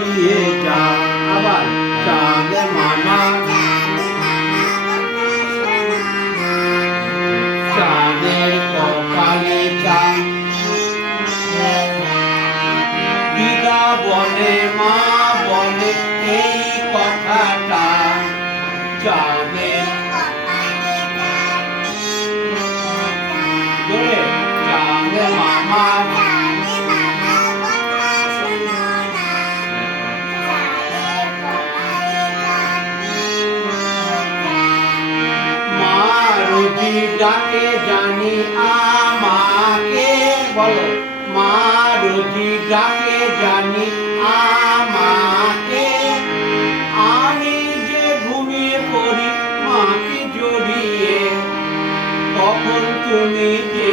দিয়ে যা। আবার চাঁদ মামা চাঁদের কপালে চাঁদ দিদা বলে মা বলে এই কথাটা চাঁদের জোরে চাঁদ মামা রোজি ডাকে জানি আমাকে বলো মা রোজি ডাকে জানি আমাকে আমি যে ঘুমিয়ে পড়ি মাকে জড়িয়ে কখন তুমি যে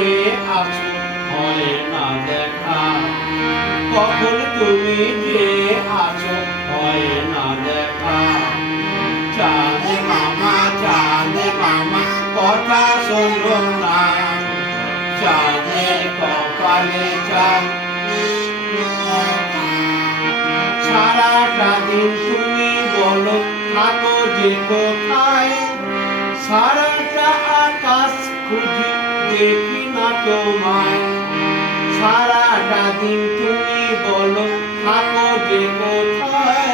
আছো হয় না দেখা কখন তুমি যে আছো হয় না দেখা চাঁদ মামা কথা শোনো না চাঁদের কপালে চাঁদ সারাটা দিন তুমি বলো থাকো যে কোথায় সারাটা আকাশ খুঁজি দেখি না তোমায় সারাটা দিন তুমি বলো থাকো যে কোথায়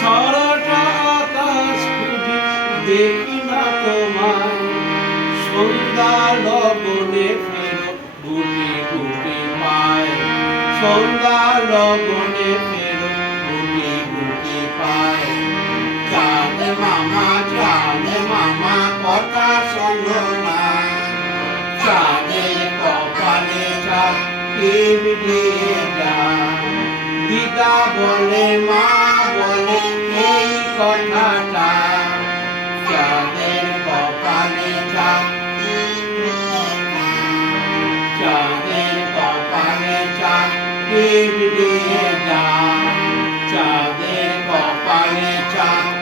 সারাটা আকাশ খুঁজি দেখি না তোমায় সন্ধ্যা লগনে ফেরো গুটি গুটি পায় সন্ধ্যা লগনে ফেরো গুটি গুটি পায় চাঁদ মামা কথা শোনো না চাঁদের কপালে চাঁদ দিয়ে যা দিদা বলে মা বলে এই কথাটা চাঁদের কপালে চাঁদ চাঁদের কপালে চাঁদ দিয়ে যা চাঁদের কপালে চাঁদ